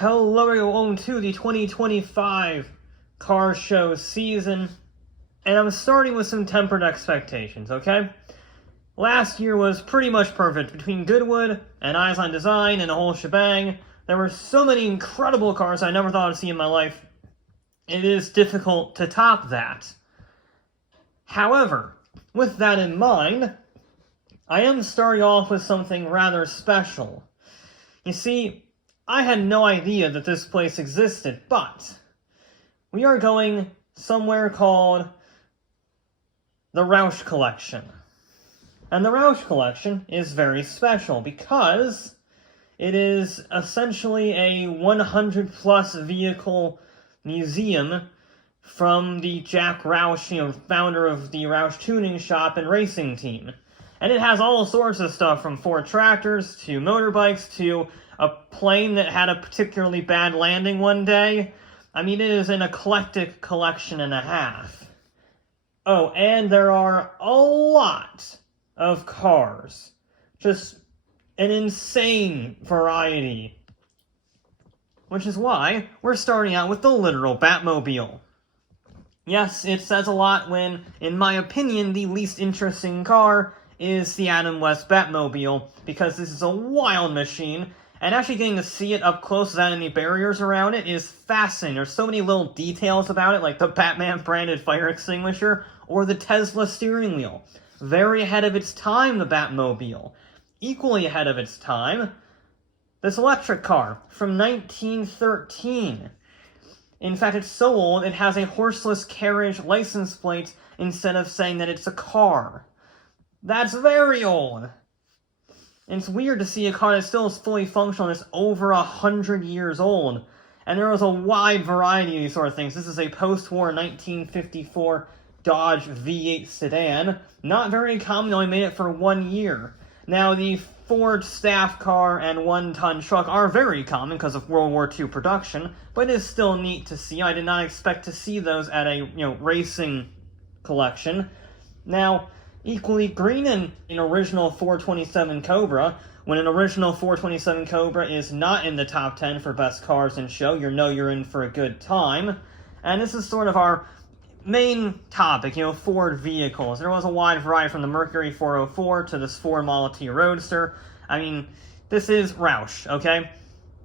Hello everyone to the 2025 car show season, and I'm starting with some tempered expectations, okay? Last year was pretty much perfect. Between Goodwood and Eyes on Design and the whole shebang, there were so many incredible cars I never thought I'd see in my life. It is difficult to top that. However, with that in mind, I am starting off with something rather special. You see, I had no idea that this place existed, but we are going somewhere called the Roush Collection. And the Roush Collection is very special because it is essentially a 100-plus vehicle museum from the Jack Roush, founder of the Roush Tuning Shop and Racing Team. And it has all sorts of stuff from Ford tractors to motorbikes to a plane that had a particularly bad landing one day. I mean, it is an eclectic collection and a half. Oh, and there are a lot of cars. Just an insane variety. Which is why we're starting out with the literal Batmobile. Yes, it says a lot when, in my opinion, the least interesting car is the Adam West Batmobile, because this is a wild machine, and actually getting to see it up close without any barriers around it is fascinating. There's so many little details about it, like the Batman-branded fire extinguisher, or the Tesla steering wheel. Very ahead of its time, the Batmobile. Equally ahead of its time, this electric car from 1913. In fact, it's so old, it has a horseless carriage license plate instead of saying that it's a car. That's very old. And it's weird to see a car that still is fully functional and is over 100 years old. And there was a wide variety of these sort of things. This is a post-war 1954 Dodge V8 sedan. Not very common, only made it for 1 year. Now, the Ford staff car and one-ton truck are very common because of World War II production, but it is still neat to see. I did not expect to see those at a, racing collection. Now, equally green in an original 427 Cobra. When an original 427 Cobra is not in the top 10 for best cars in show, you're in for a good time. And this is sort of our main topic, Ford vehicles. There was a wide variety from the Mercury 404 to this Ford Model T Roadster. I mean, this is Roush, okay?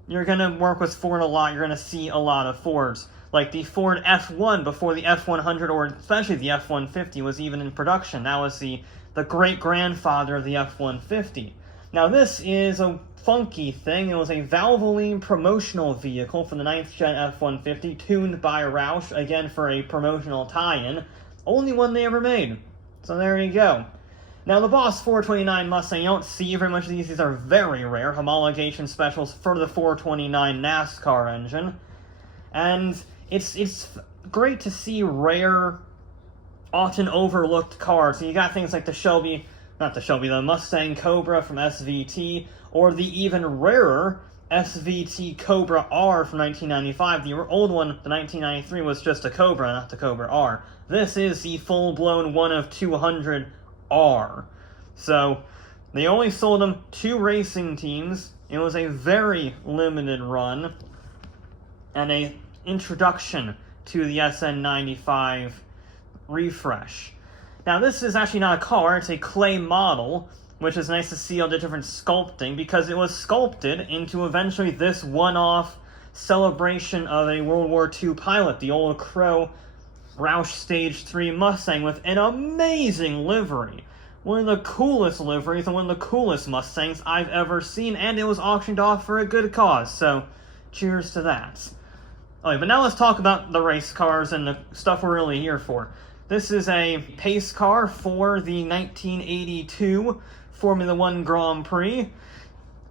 You're going to work with Ford a lot. You're going to see a lot of Fords. Like the Ford F1 before the F100, or especially the F-150, was even in production. That was the great-grandfather of the F-150. Now this is a funky thing. It was a Valvoline promotional vehicle for the 9th Gen F-150, tuned by Roush, again for a promotional tie-in. Only one they ever made. So there you go. Now the Boss 429 Mustang, you don't see very much of these. These are very rare. Homologation specials for the 429 NASCAR engine. And it's great to see rare, often overlooked cars. So you got things like the Mustang Cobra from SVT, or the even rarer SVT Cobra R from 1995. The old one, the 1993, was just a Cobra, not the Cobra R. This is the full-blown 1 of 200 R. So, they only sold them 2 racing teams. It was a very limited run, and a introduction to the SN95 refresh. Now this is actually not a car, it's a clay model, which is nice to see all the different sculpting, because it was sculpted into eventually this one-off celebration of a World War II pilot, the old Crow Roush Stage 3 Mustang with an amazing livery. One of the coolest liveries and one of the coolest Mustangs I've ever seen, and it was auctioned off for a good cause, so cheers to that. Okay, but now let's talk about the race cars and the stuff we're really here for. This is a pace car for the 1982 Formula One Grand Prix.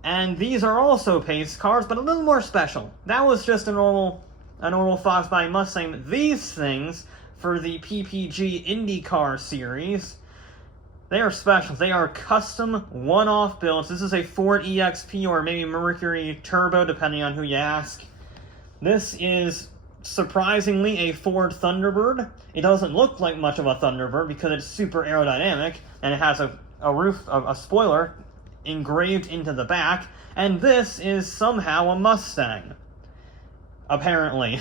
And these are also pace cars, but a little more special. That was just a normal Fox Body Mustang. These things, for the PPG IndyCar series, they are special. They are custom, one-off builds. This is a Ford EXP or maybe Mercury Turbo, depending on who you ask. This is surprisingly a Ford Thunderbird. It doesn't look like much of a Thunderbird because it's super aerodynamic, and it has a spoiler engraved into the back, and this is somehow a Mustang. apparently.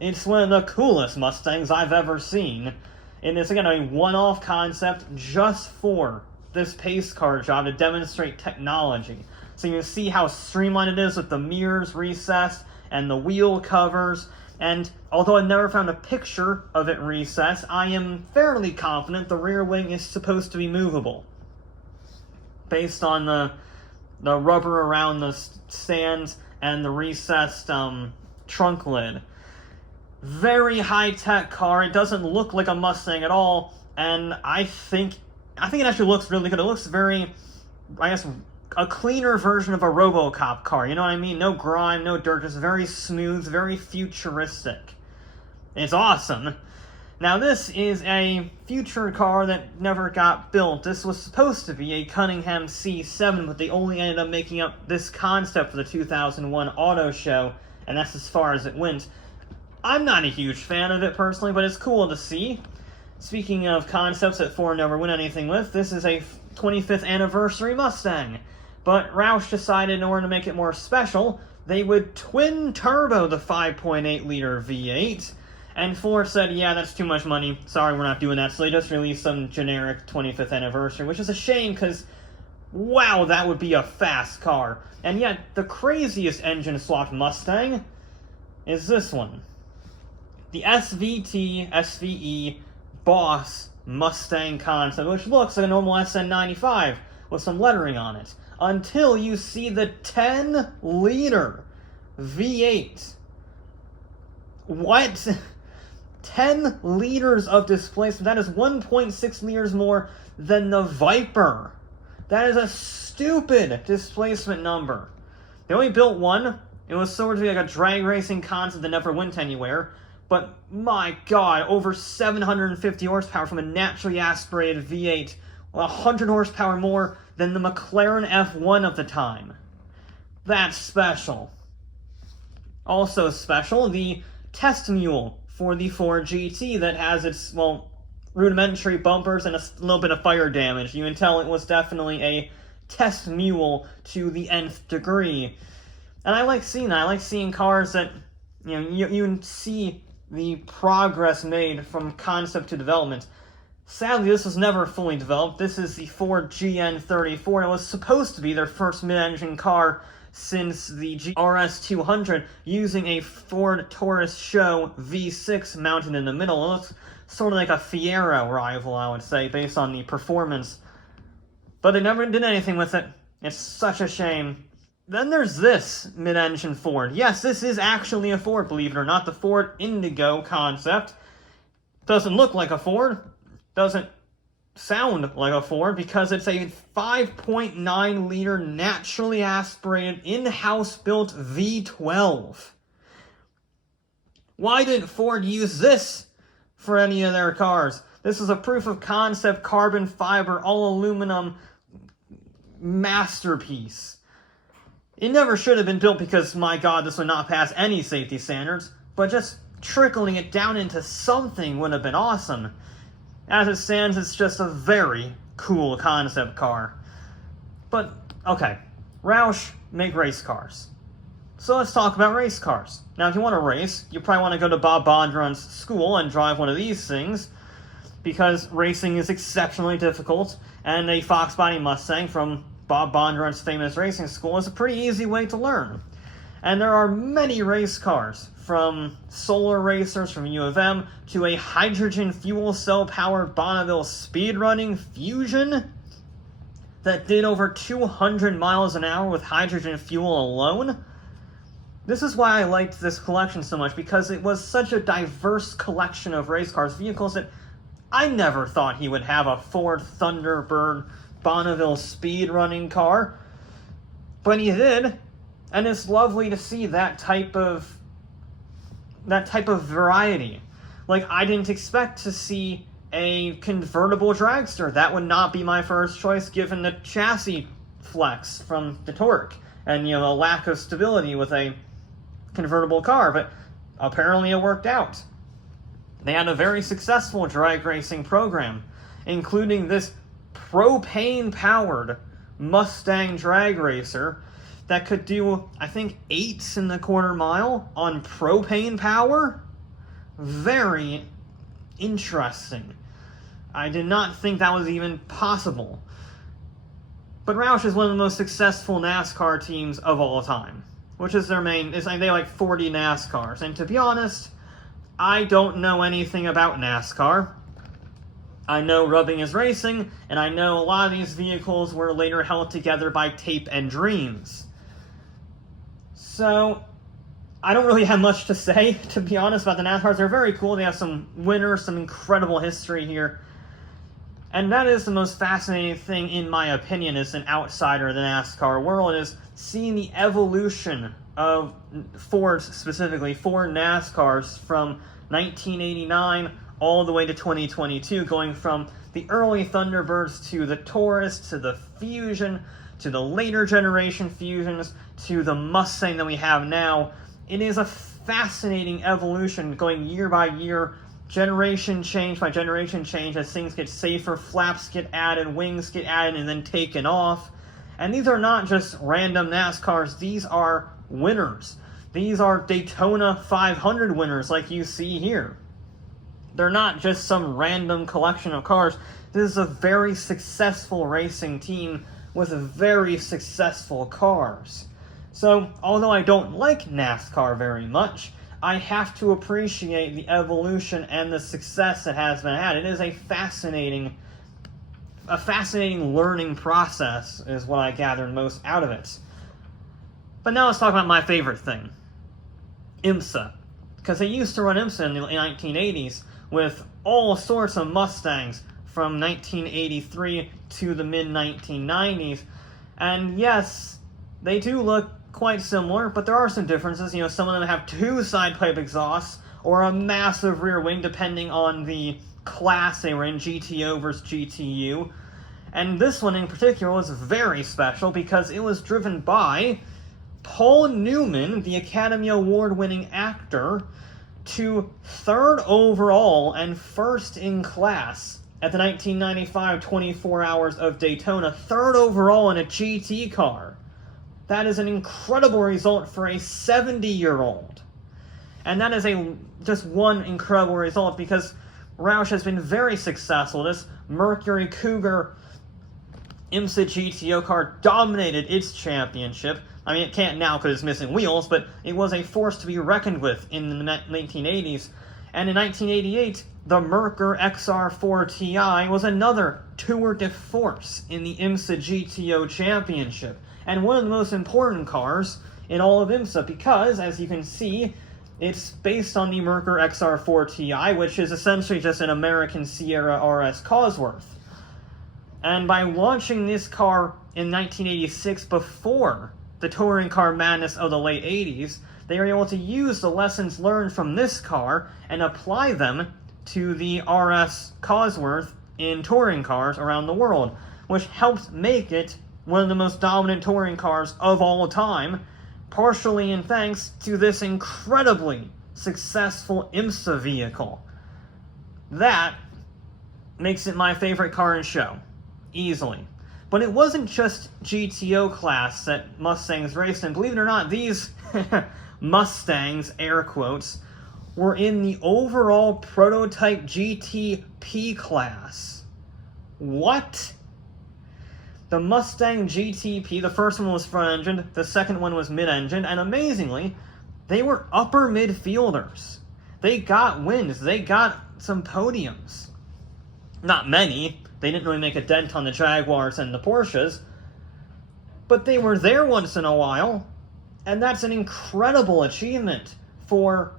It's one of the coolest Mustangs I've ever seen. And it's, again, a one-off concept just for this pace car job to demonstrate technology. So you see how streamlined it is with the mirrors recessed and the wheel covers. And although I never found a picture of it recessed, I am fairly confident the rear wing is supposed to be movable, based on the rubber around the stands and the recessed trunk lid. Very high-tech car. It doesn't look like a Mustang at all, and I think it actually looks really good. It looks very, I guess, a cleaner version of a RoboCop car. You know what I mean? No grime, no dirt, just very smooth, very futuristic. It's awesome. Now, this is a future car that never got built. This was supposed to be a Cunningham C7, but they only ended up making up this concept for the 2001 auto show, and that's as far as it went. I'm not a huge fan of it personally, but it's cool to see. Speaking of concepts that Ford never win anything with, this is a 25th anniversary Mustang. But Roush decided in order to make it more special, they would twin-turbo the 5.8-liter V8. And Ford said, yeah, that's too much money. Sorry, we're not doing that. So they just released some generic 25th anniversary, which is a shame because, wow, that would be a fast car. And yet, the craziest engine-swapped Mustang is this one. The SVT SVE Boss Mustang concept, which looks like a normal SN95 with some lettering on it, until you see the 10-liter V8. What? 10 liters of displacement. That is 1.6 liters more than the Viper. That is a stupid displacement number. They only built one. It was sort of like a drag racing concept that never went anywhere. But my god, over 750 horsepower from a naturally aspirated V8, 100 horsepower more than the McLaren F1 of the time. That's special. Also special, the test mule for the Ford GT that has its, well, rudimentary bumpers and a little bit of fire damage. You can tell it was definitely a test mule to the nth degree. And I like seeing that. I like seeing cars that, you know, you can see the progress made from concept to development. Sadly, this was never fully developed. This is the Ford GN34, and it was supposed to be their first mid-engine car since the RS200, using a Ford Taurus Show V6 mounted in the middle. It looks sort of like a Fiero rival, I would say, based on the performance. But they never did anything with it. It's such a shame. Then there's this mid-engine Ford. Yes, this is actually a Ford, believe it or not. The Ford Indigo concept doesn't look like a Ford, doesn't sound like a Ford, because it's a 5.9-liter naturally aspirated in-house built V12. Why didn't Ford use this for any of their cars? This is a proof of concept carbon fiber all aluminum masterpiece. It never should have been built because, my god, this would not pass any safety standards, but just trickling it down into something would have been awesome. As it stands, it's just a very cool concept car. But, okay, Roush make race cars. So let's talk about race cars. Now, if you want to race, you probably want to go to Bob Bondurant's school and drive one of these things, because racing is exceptionally difficult, and a Fox Body Mustang from Bob Bondurant's famous racing school is a pretty easy way to learn. And there are many race cars, from solar racers from U of M to a hydrogen fuel cell powered Bonneville speedrunning Fusion that did over 200 miles an hour with hydrogen fuel alone. This is why I liked this collection so much, because it was such a diverse collection of race cars, vehicles that I never thought he would have a Ford Thunderbird Bonneville speedrunning car, but he did, and it's lovely to see that type of variety. Like, I didn't expect to see a convertible dragster. That would not be my first choice, given the chassis flex from the torque and, you know, the lack of stability with a convertible car, but apparently it worked out. They had a very successful drag racing program, including this propane-powered Mustang drag racer that could do, I think, 8s in the quarter mile on propane power. Very interesting. I did not think that was even possible. But Roush is one of the most successful NASCAR teams of all time, which is their main, they have like 40 NASCARs. And to be honest, I don't know anything about NASCAR. I know rubbing is racing, and I know a lot of these vehicles were later held together by tape and dreams. So, I don't really have much to say, to be honest, about the NASCARs. They're very cool. They have some winners, some incredible history here. And that is the most fascinating thing, in my opinion, as an outsider of the NASCAR world, is seeing the evolution of Ford, specifically, Ford NASCARs from 1989 all the way to 2022, going from the early Thunderbirds to the Taurus, to the Fusion, to the later generation Fusions, to the Mustang that we have now. It is a fascinating evolution going year by year, generation change by generation change, as things get safer, flaps get added, wings get added, and then taken off. And these are not just random NASCARs, these are winners. These are Daytona 500 winners like you see here. They're not just some random collection of cars. This is a very successful racing team with very successful cars. So, although I don't like NASCAR very much, I have to appreciate the evolution and the success that has been had. It is a fascinating learning process, is what I gathered most out of it. But now let's talk about my favorite thing, IMSA. Because they used to run IMSA in the 1980s with all sorts of Mustangs from 1983 to the mid-1990s. And yes, they do look quite similar, but there are some differences. You know, some of them have 2 side pipe exhausts or a massive rear wing, depending on the class they were in, GTO versus GTU. And this one in particular was very special because it was driven by Paul Newman, the Academy Award-winning actor, to 3rd overall and 1st in class at the 1995 24 Hours of Daytona. 3rd overall in a GT car. That is an incredible result for a 70-year-old. And that is just one incredible result because Roush has been very successful. This Mercury Cougar IMSA GTO car dominated its championship. I mean, it can't now because it's missing wheels, but it was a force to be reckoned with in the 1980s. And in 1988, the Mercury XR4 Ti was another tour de force in the IMSA GTO championship. And one of the most important cars in all of IMSA because, as you can see, it's based on the Mercury XR4 Ti, which is essentially just an American Sierra RS Cosworth. And by launching this car in 1986 before the touring car madness of the late 80s, they were able to use the lessons learned from this car and apply them to the RS Cosworth in touring cars around the world, which helped make it one of the most dominant touring cars of all time, partially in thanks to this incredibly successful IMSA vehicle. That makes it my favorite car in show, easily. But it wasn't just GTO class that Mustangs raced in. Believe it or not, these Mustangs, air quotes, were in the overall prototype GTP class. What? The Mustang GTP, the first one was front-engined, the second one was mid-engined, and amazingly, they were upper midfielders. They got wins, they got some podiums. Not many. They didn't really make a dent on the Jaguars and the Porsches, but they were there once in a while, and that's an incredible achievement for,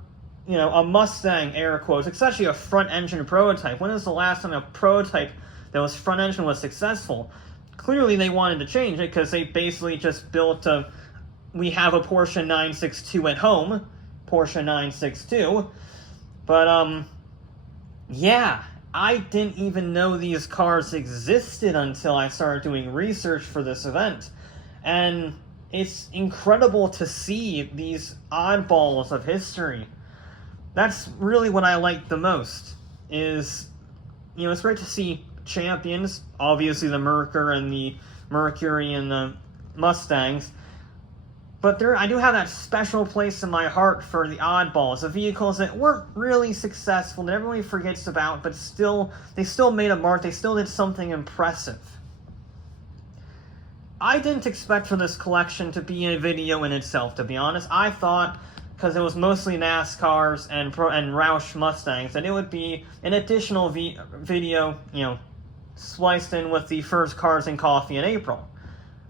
you know, a Mustang, air quotes, especially a front-engine prototype. When was the last time a prototype that was front-engine was successful? Clearly they wanted to change it because they basically just built we have a Porsche 962 at home, Porsche 962, but yeah, I didn't even know these cars existed until I started doing research for this event. And it's incredible to see these oddballs of history. That's really what I like the most, is, you know, it's great to see champions, obviously the Mercury and the Mustangs, But I do have that special place in my heart for the oddballs, the vehicles that weren't really successful, that everybody forgets about, but they still made a mark, they still did something impressive. I didn't expect for this collection to be a video in itself, to be honest. I thought, because it was mostly NASCARs and Roush Mustangs, that it would be an additional video, spliced in with the first Cars and Coffee in April.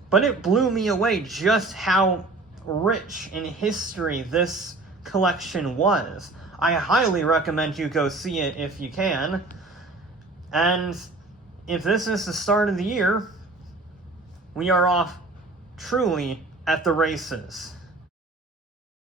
But it blew me away just how rich in history this collection was. I highly recommend you go see it if you can. And if this is the start of the year, we are off truly at the races.